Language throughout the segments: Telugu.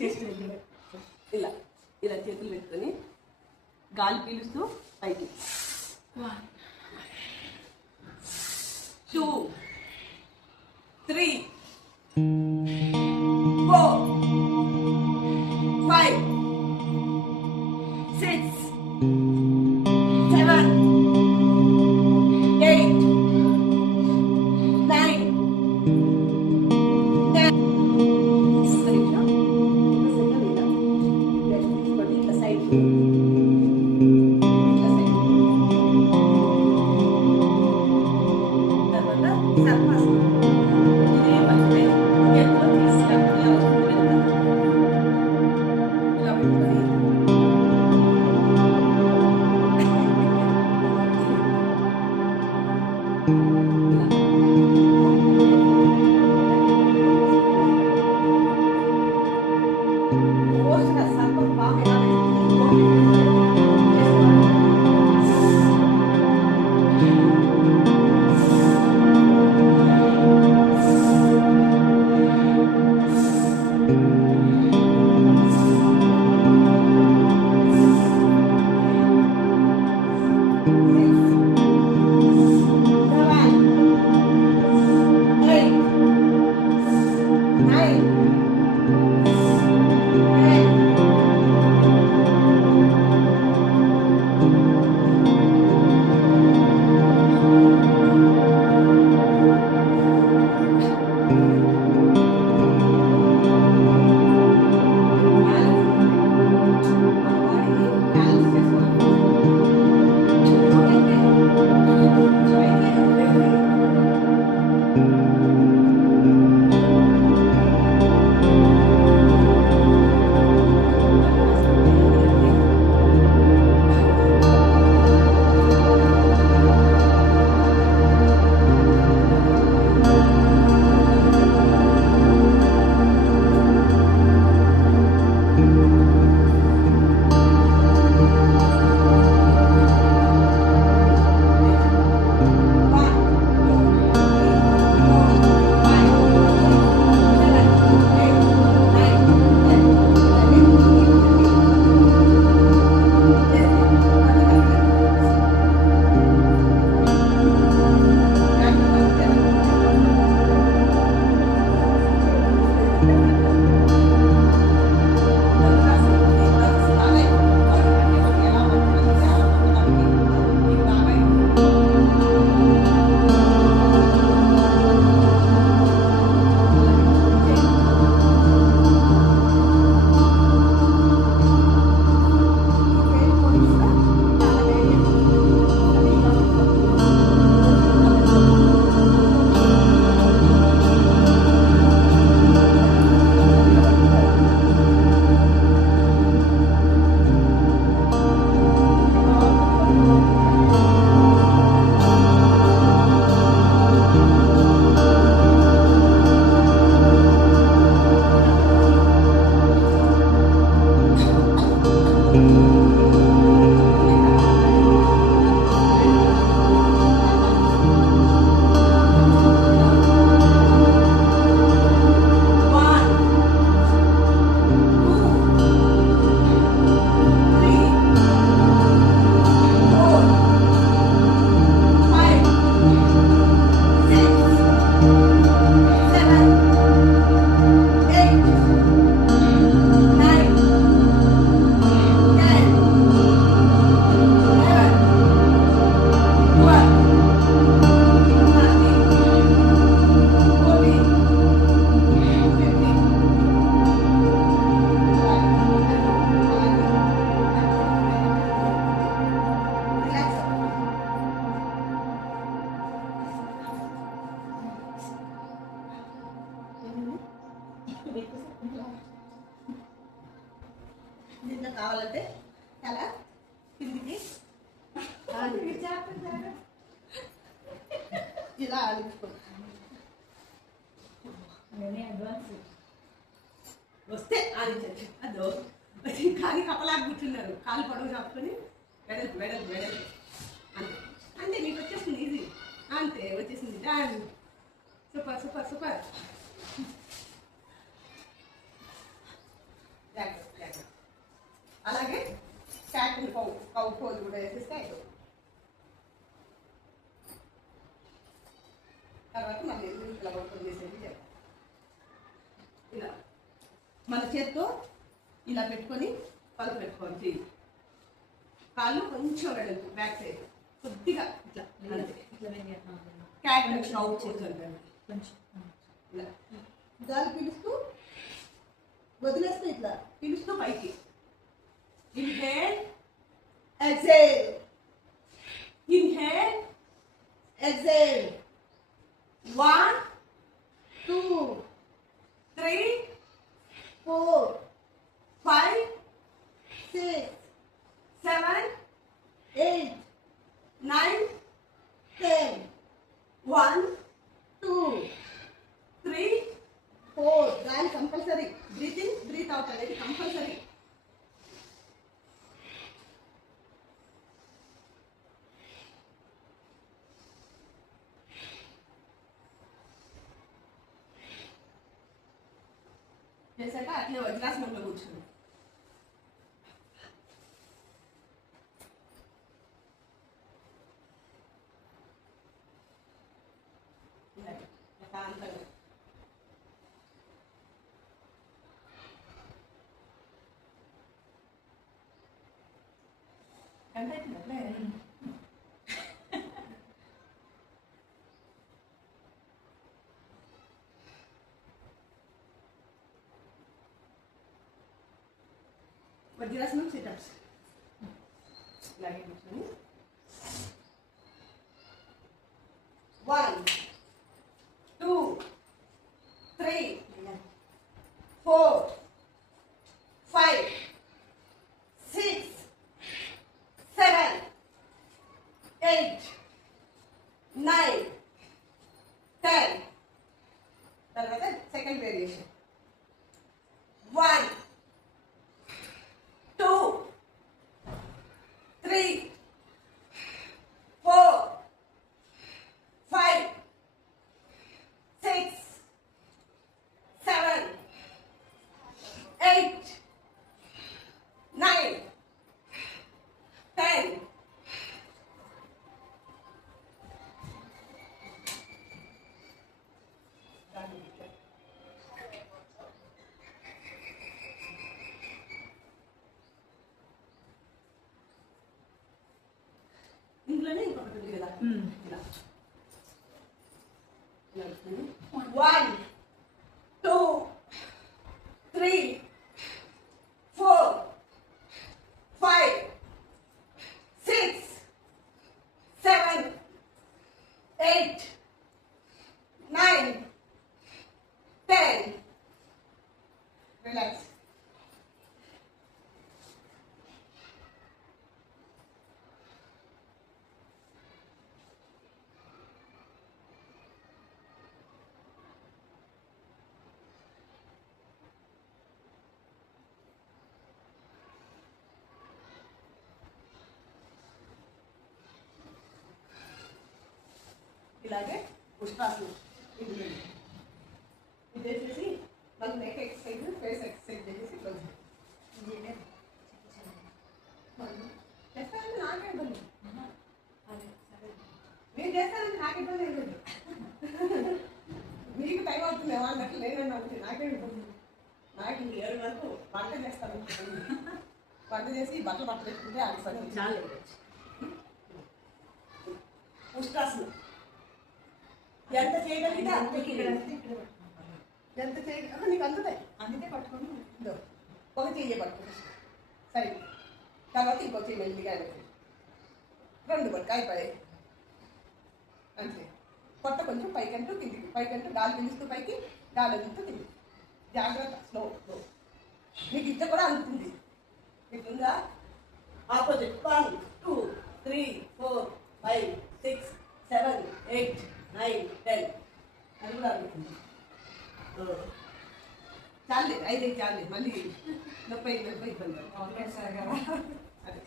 చెస్ట్ ఇలా ఇలా చేతులు పెట్టుకొని గాలి పీలుస్తూ పైకి 1 2 3 4 5 6 7 8 9 దీంట్లో కావాలంటే చాలా కిందికి ఇలా ఆడించుకోవచ్చు. వస్తే ఆడించచ్చు. అదో కాలి కప్పలాగా కూర్చున్నారు, కాలు పొడవు చాపుకొని వెడల్పు వెడల్పు వెడల్పు అంతే అంతే మీకు వచ్చేసింది. ఈజీ అంతే వచ్చేసింది. Done. Super super super. And cow pose కూడా వేసేస్తే అయిపోతుంది. తర్వాత మళ్ళీ ఇలా ఓపెన్ చేసేది చేయాలి. ఇలా మన చేత్తో ఇలా పెట్టుకొని పలుకు పెట్టుకోవాలి. చెయ్యి కాళ్ళు కొంచెం వెడల్పు బ్యాక్ సైడ్ కొద్దిగా ఇట్లా క్యాట్ కౌ పోజ్ అంటారు. ఇలా గాలి పీలుస్తూ వదిలేస్తూ ఇట్లా పీలుస్తూ పైకి. Inhale exhale, inhale exhale. 1 2 3 4 5 6 7 8 9 10. 1 2 3 4. దాని compulsory breathe in breathe out అనేది కంపల్సరీ. చేశాక అట్లే వజ్రాసనంలో కూర్చోండి. ప్రశాంతంగా కంటే వజ్రాసనం సిటప్స్ ఇలాగే కూర్చొని 1 2 3 4 5 6 7 8 9 10. తర్వాత సెకండ్ వేరియేషన్ 1 2 3 4 5 6 7 8 9 10. ఇంట్లోనే ఇంకొకటి ఉంది కదా ఇలా 1 2 3 4 5 6 7 8 9 10. రిలాక్స్. ఇలాగే పుష్పాసనం ఇది చేసేసి మళ్ళీ నెక్ ఎక్సర్సైజ్ ఫేస్ ఎక్సర్సైజ్ చేసేసి చేస్తానంటే నాకే ఇబ్బంది. మీరు చేస్తానంటే నాకు ఇబ్బంది అయిపోయింది. మీకు టైం అవుతుంది అన్నట్లు లేదండి అవుతుంది నాకే ఇబ్బంది. నాకు 7 వరకు వంట చేస్తాను. వంట చేసి బట్టలు పట్టుకుంటే అది పని చాలా పుష్పాసనం ఎంత చేయగలిగితే అంతకి ఎంత చేయగల నీకు అందుతాయి. అందుకే పట్టుకొని ఒక చెయ్యి పట్టుకుంటా సరే. తర్వాత ఇంకో చెయ్యి మెల్లిగా 2 పట్టుకు అయిపోయాయి అంతే. కొత్త కొంచెం పైకంటూ కిందికి పైకంటూ గాలి పిలుస్తూ పైకి గాలి వదులుతూ కిందికి. జాగ్రత్త స్లో స్లో. మీకు ఇట్లా కూడా అందుతుంది. ఇట్లుందా ఆపోజిట్ 1 2 3 4 5 6 7 8 9 10. అది కూడా అందుతుంది. చాలే 5 చాలే మళ్ళీ 40 ఇబ్బంది. అదే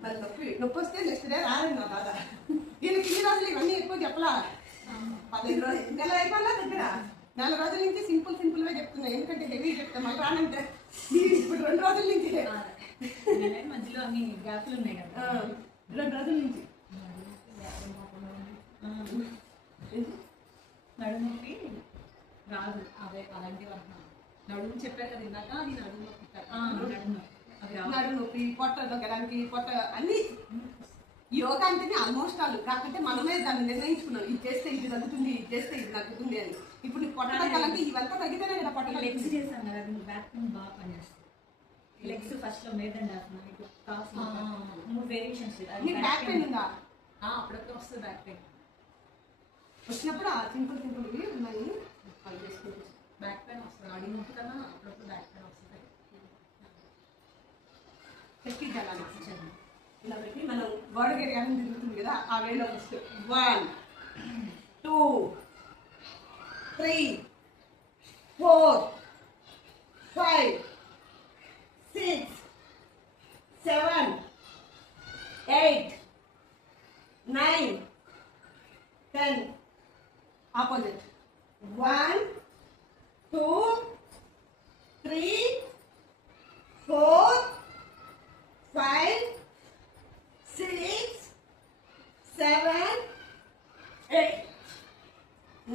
మళ్ళీ నొప్పి వస్తే నెక్స్ట్ డే రారండి నా బాధ. దీనికి ఇన్ని రోజులు ఇవన్నీ ఎక్కువ చెప్పలా. 15 రోజులు నెల అయిపోయినా దగ్గర 4 రోజుల నుంచి సింపుల్గా చెప్తున్నా. ఎందుకంటే హెవీ చెప్తా మళ్ళీ రానంటే ఇప్పుడు 2 రోజుల నుంచి మధ్యలో అన్ని గ్యాప్లు ఉన్నాయి కదా. 2 రోజుల నుంచి నడుముకి రాదు. అదే అలాంటివి అంటున్నాను. నడుము చెప్పారు కదా ఇందాక, అది నడుము నడుము నొప్పి, పొట్ట దొక్కడానికి, పొట్ట అన్ని. యోగా అంటేనే ఆల్మోస్ట్ ఆల్. కాకపోతే మనమే దాన్ని నిర్ణయించుకున్నాం, ఇది చేస్తే ఇది తగ్గుతుంది, ఇది చేస్తే ఇది తగ్గుతుంది అని. ఇప్పుడు నీకు పొట్ట తగ్గాలంటే ఇవంతా తగ్గితేనే కదా పొట్ట. లెగ్స్ చేశాను కదా, బ్యాక్ పెయిన్ బాగా పనిచేస్తుంది. లెగ్స్ ఫస్ట్ లో మేదండి ఆసనం, ఇటు కాస్ 3 వేరియేషన్స్. నీకు బ్యాక్ పెయిన్ ఉందా? అప్పుడప్పుడు వస్తుంది బ్యాక్ పెయిన్. వచ్చినప్పుడు ఆ సింపుల్ ఇవి ఉన్నాయి అవి చేసుకుంటే బ్యాక్ పెయిన్ వస్తుంది. అడిగి నొప్పి కన్నా అప్పుడప్పుడు బ్యాక్ పెయిన్ వస్తుంది. ఎక్కించాలి ఇలా పెట్టి మనం గోడగేరి అని తిరుగుతుంది కదా, ఆ వేలో ఫస్ట్ 1 2 3 4 5 6 7 8 9 10. Opposite. 1 2 3 4 5 6 7 8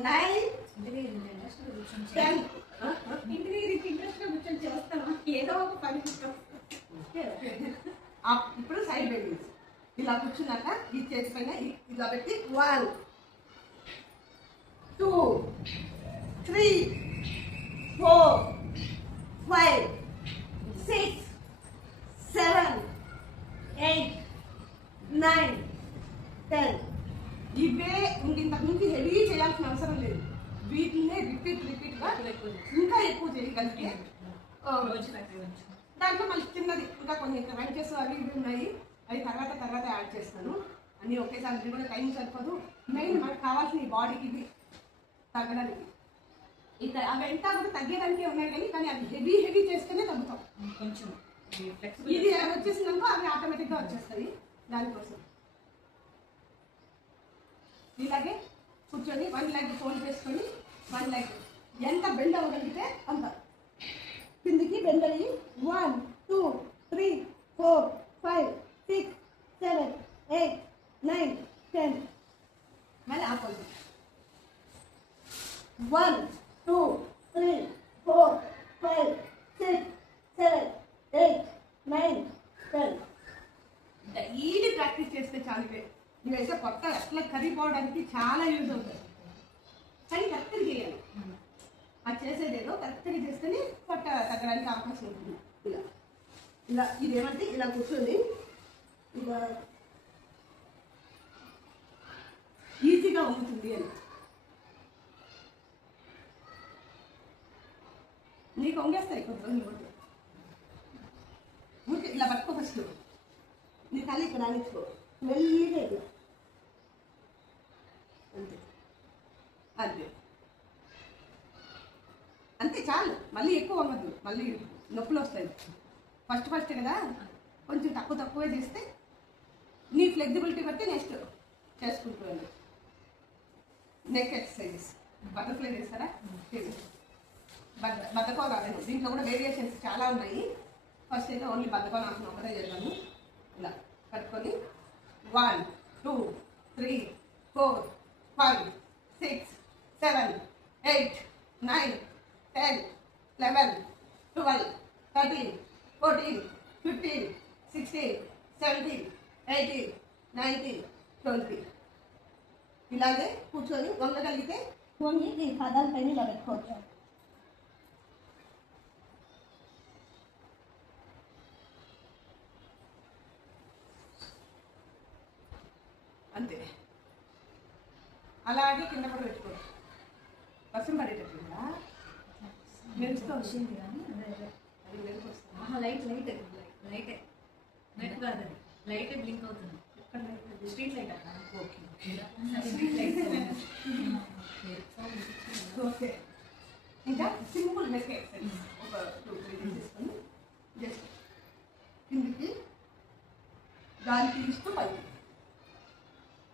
9 10. ఇంటికి ఇంట్రెస్ట్ కూర్చొని చేస్తామా, ఏదో ఒక పని. ఇప్పుడు సైడ్ బెండింగ్స్ ఇలా కూర్చున్నాక ఈ చేతి పైన ఇలా పెట్టి 1 2 3 4 5 6 7 8 9 10. ఇవే ఇంతకు నుంచి హెవీ చేయాల్సిన అవసరం లేదు. వీటినే రిపీట్గా ఇంకా ఎక్కువ చేయగలిగితే దాంట్లో మళ్ళీ చిన్నది ఇంకా కొన్ని వెంచెస్ అవి ఇవి ఉన్నాయి, అవి తర్వాత యాడ్ చేస్తాను. అన్నీ ఒకేసారి ఇది కూడా టైం సరిపోదు. మెయిన్ మనకు కావాల్సిన ఈ బాడీకి ఇవి తగ్గడానికి. ఇక్కడ అవి ఎంత కూడా తగ్గేదానికే ఉన్నాయి కానీ అది హెవీ చేస్తేనే తగ్గుతాం కొంచెం. ఇది వచ్చేసిందనుకో అవి ఆటోమేటిక్గా వచ్చేస్తాయి. దానికోసం ఇలాగే కూర్చొని 1 లెగ్ ఫోల్డ్ చేసుకొని 1 లెగ్ ఎంత బెండ్ అవ్వగలిగితే అంత కిందికి బెండ్ అయ్యి 1 2 3 4 5 6 7 8 9 10. మళ్ళీ ఆపోజిట్ 1 2 3 4 5 6 7 8 9 10. డైలీ ప్రాక్టీస్ చేస్తే చాలు. ఇవైతే కొత్త అట్లా కరిగిపోవడానికి చాలా యూజ్ అవుతుంది. కానీ కరెక్ట్గా చేయాలి. అది చేసేదేదో కరెక్ట్గా చేస్తేనే పొట్ట తగ్గడానికి అవకాశం ఉంటుంది. ఇలా ఇదేమంటే ఇలా కూర్చొని ఇలా ఈజీగా ఉంటుంది అని. నీకు వంగేస్తాయి కొంత రోజులు. ఊరికి ఇలా పట్టుకో ఫస్ట్. నీ తల్లి ఇక్కడ అనిచ్చుకో మెల్లిగా ఇట్లా అంతే అంతే అంతే చాలు. మళ్ళీ ఎక్కువ వంగద్దు, మళ్ళీ నొప్పులు వస్తాయి. ఫస్ట్ కదా కొంచెం తక్కువే చేస్తే నీ ఫ్లెక్సిబిలిటీ బట్టి నెక్స్ట్ చేసుకుంటూ వెళ్ళి. నెక్ ఎక్సర్సైజెస్ బటర్ఫ్లై చేస్తారా? బద్దకం రాలేదు. దీంట్లో కూడా వేరియేషన్స్ చాలా ఉన్నాయి. ఫస్ట్ అయితే ఓన్లీ బద్దకం ఆసనం ఒకటే చేద్దాము. ఇలా కట్టుకొని 1 2 3 4 5 6 7 8 9 10 11 12 13 14 15 16 17 18 19 20. ఇలాగే కూర్చొని వంగగలిగితే వంగి ఈ పాదాల పైన ఇలా పెట్టుకోవచ్చు. అంతే. అలాగే కింద కూడా పెట్టుకోవచ్చు. వర్షం పడేటట్టుగా మెరుస్తూ వచ్చింది కానీ అది మెరుపు వస్తుంది. లైట్ కాదు, లైట్ బ్లింక్ అవుతుంది. స్ట్రీట్ లైట్ అన్న. Okay okay. ఇంకా సింపుల్ నెక్ ఎక్సర్సైజ్ ఒక 2-3 తీసుకొని జస్ట్ కిందికి గాలి తీస్తూ పైకి.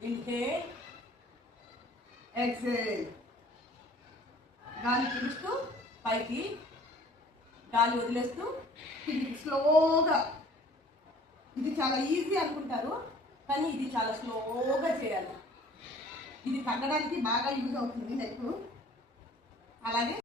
Inhale exhale. గాలి పీలుస్తూ పైకి, గాలి వదిలేస్తూ కిందికి స్లోగా ఇది చాలా ఈజీ అనుకుంటారు, కానీ ఇది చాలా స్లోగా చేయాలి. ఇది తగ్గడానికి బాగా యూజ్ అవుతుంది నెక్. అలాగే